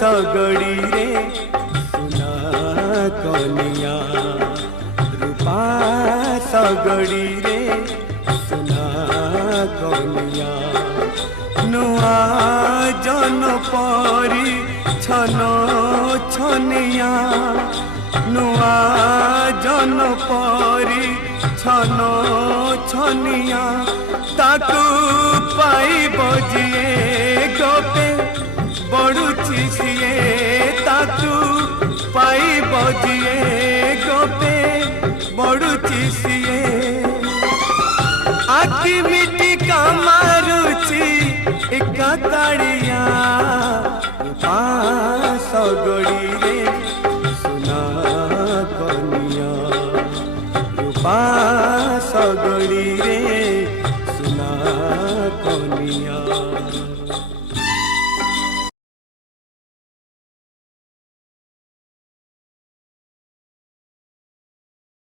सगड़ी रे सुना कनिया रूपा सगड़ी रे सुना कनिया नुआ जन परी छन छनिया नुआ जन परी छन छनिया ताकू पाई बजिए गोपे